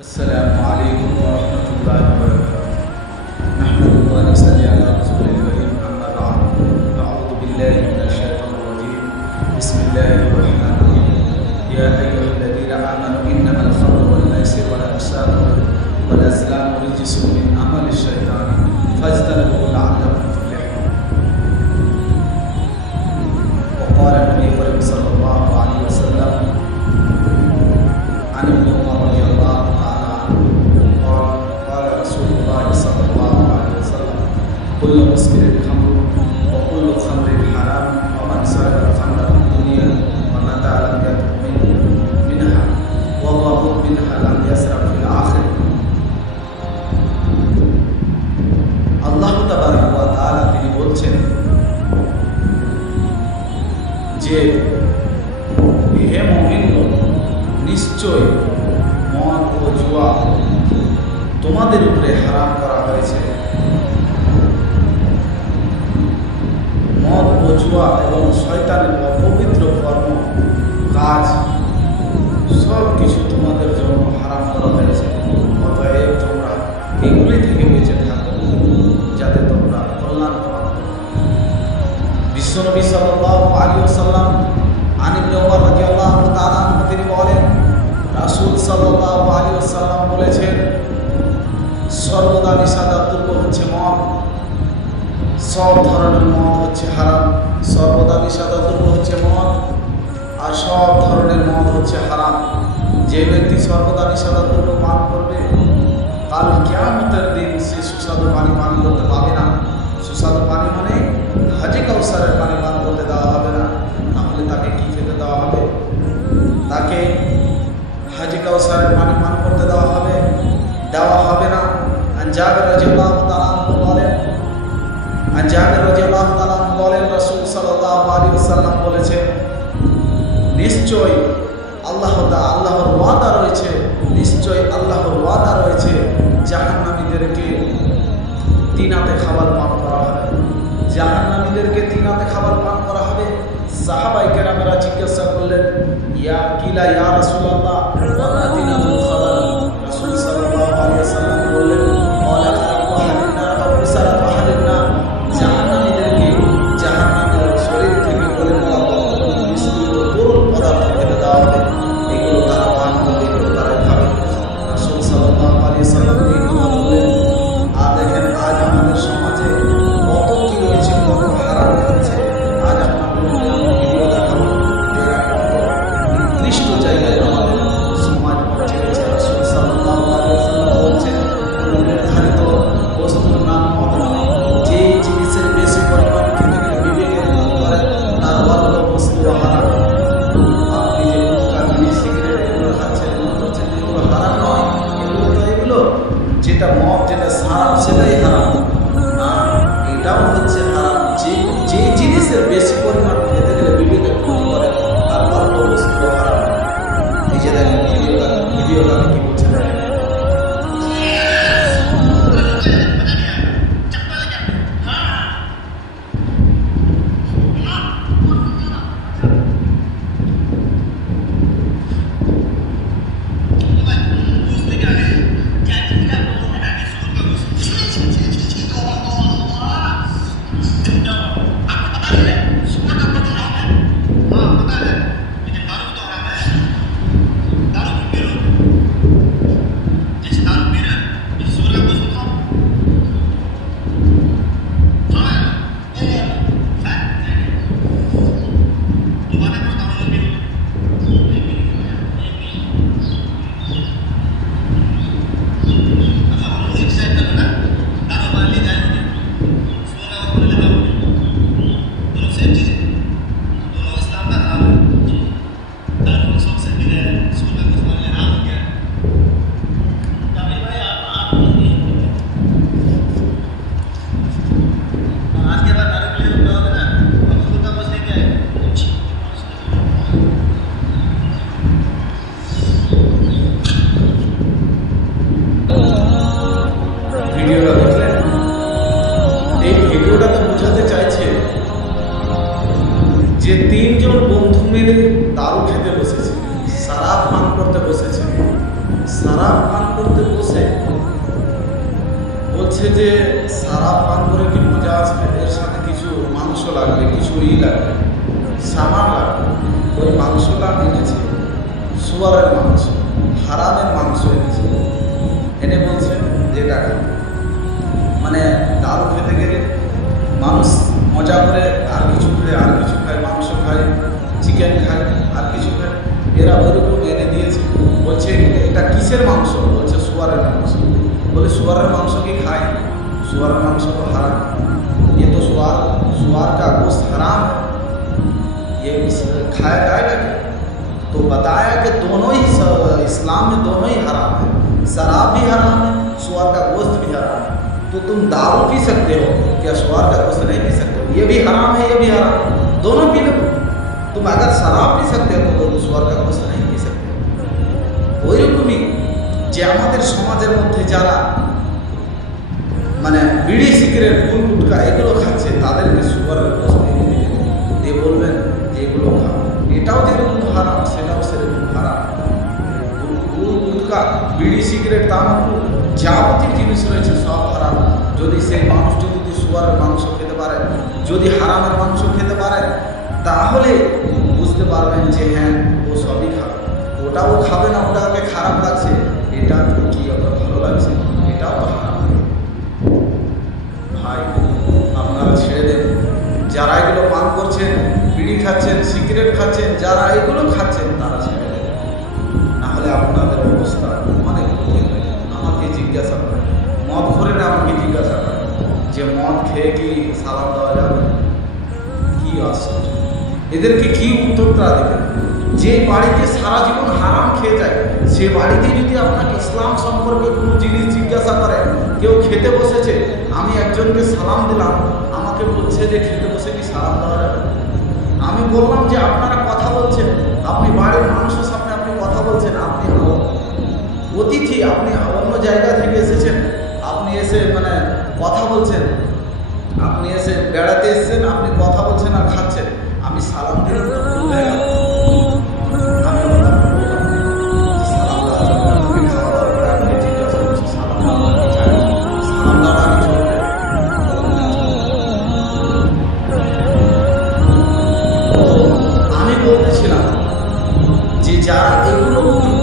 السلام عليكم ورحمة الله وبركاته. نحمد ونصلي على رسول الكريم أما بعد أعوذ بالله من الشيطان الرجيم. بسم الله الرحمن الرحيم. يا أيها الذين آمنوا إنما الخمر والميسر والأنصاب والأزلام তাআলা তিনি বলছেন যে হে মহিন্দ নিশ্চয় মন ও জুয়া তোমাদের উপরে হারাম বিশ্বনবী সাল্লাল্লাহু আলাইহি ওয়াসাল্লাম তিনি বলেন, রাসূল সাল্লাল্লাহু আলাইহি ওয়াসাল্লাম বলেছেন, সর্বদা নিষেধাজ্ঞ হচ্ছে মদ, সব ধরনের মদ হচ্ছে হারাম, সর্বদা নিষেধাজ্ঞ হচ্ছে মদ, আর সব ধরনের মদ হচ্ছে হারাম। যে ব্যক্তি সর্বদা নিষেধাজ্ঞ পান করবে, কাল কিয়ামতের দিন সে সুস্বাদু পানি পান করতে পাবে না। সুস্বাদু পানি কাউসারের পানি পান করতে দেওয়া হবে না। তাহলে তাকে কি খেতে দেওয়া হবে? তাকে হাজি কাউসারের পানি পান করতে দেওয়া হবে দেওয়া হবে না। আর জাবের রাজিয়াল্লাহু তাআলা বলেন আর জাবের রাজিয়াল্লাহু তাআলা আনহু বলেন, রাসূল সাল্লাল্লাহু আলাইহি ওয়াসাল্লাম বলেছেন নিশ্চয় আল্লাহ আল্লাহর ওয়াদা রয়েছে নিশ্চয় আল্লাহর ওয়াদা রয়েছে জাহান্নামীদেরকে তিনাতে খাবার পান করা তিন জাহান্নামীদেরকে তিনাতে খাবার পান করা হবে। সাহাবাই কেরামেরা জিজ্ঞাসা করলেন ইয়া কিলা ইয়া রাসুল্লাহ বললেন খেতে বসেছি। সারা পান করতে বসেছি। সারা পান করতে বসে বলছে যে সারা পান করে কি মজা আসবে? এর সাথে কিছু মাংস লাগবে, কিছু ই লাগবে, সামান লাগবে। ওই মাংসটা এনেছে, সুয়ারের মাংস, হারামের মাংস এনেছে। এনে বলছে যে টাকা। মানে দারু খেতে গেলে মানুষ মজা করে কিসের মাংস বলছে সুয়ারের মাংস বলে সুয়ারের মাংস কি খায় सुअर मांस तो हराम ये तो सुअर सुअर का गोश्त हराम है ये इस- खाया जाएगा क्या तो बताया कि दोनों ही स- इस्लाम में दोनों ही हराम है शराब भी हराम है सुअर का गोश्त भी हराम है तो तुम दारू पी सकते हो क्या सुअर का गोश्त नहीं पी सकते हो ये भी हराम है ये भी हराम है दोनों पी लो तुम अगर शराब पी सकते हो तो तुम सुअर का गोश्त नहीं पी सकते ওই রকমই যে আমাদের সমাজের মধ্যে যারা মানে বিড়ি, সিগারেট গুল গুটকা এগুলো খাচ্ছে, তাদেরকে সুগারের গোস্ত দিয়ে বলবেন যে এগুলো খাও। এটাও যেরকম হারাম সেটাও সেরকম হারাম গুল গুটকা, বিড়ি, সিগারেট, তামাকু যাবতীয় জিনিস রয়েছে, সব হারাম। যদি সেই মানুষটি যদি সুয়ারের মাংস খেতে পারে, যদি হারামের মাংস খেতে পারে, তাহলে বুঝতে পারবেন যে হ্যাঁ ও সবই খাবে। ওটাও খাবে না, ওটাকে খারাপ লাগছে। এটা কি ওকে ভালো লাগছে? এটাও তো ভাই, আপনারা ছেড়ে দেন। যারা এগুলো পান করছেন, বিড়ি খাচ্ছেন, সিগারেট খাচ্ছেন, যারা এগুলো খাচ্ছেন, তারা ছেড়ে দেন। নাহলে আপনাদের অবস্থা অনেক কঠিন। হয়ে। আমাকে জিজ্ঞাসা করে মদ ঘরে না আমাকে জিজ্ঞাসা করে যে, মদ খেয়ে কি সালাম দেওয়া যাবে? কি আশ্চর্য। এদেরকে কি উত্তরটা দেবেন যে বাড়িতে সারা জীবন হারাম খেয়ে যায়, সে বাড়িতে যদি আপনাকে ইসলাম সম্পর্কে কোনো জিনিস জিজ্ঞাসা করে, কেউ খেতে বসেছে, আমি একজনকে সালাম দিলাম, আমাকে বলছে যে খেতে বসে কি সালাম দেওয়া যাবে? আমি বললাম যে আপনারা কথা বলছেন, আপনি বাড়ির মানুষের সামনে আপনি কথা বলছেন, আপনি অতিথি, আপনি অন্য জায়গা থেকে এসেছেন, আপনি এসে মানে কথা বলছেন, আপনি এসে বেড়াতে এসেছেন, আপনি কথা বলছেন আর খাচ্ছেন। আমি সালাম আমি বলতেছিলাম যে সালাম দেওয়া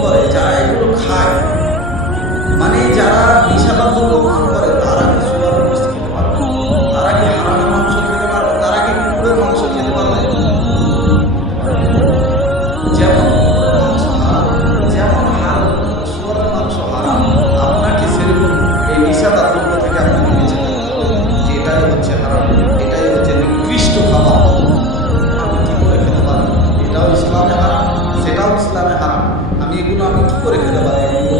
খেতে পারব এটাও ইসলামে হারাম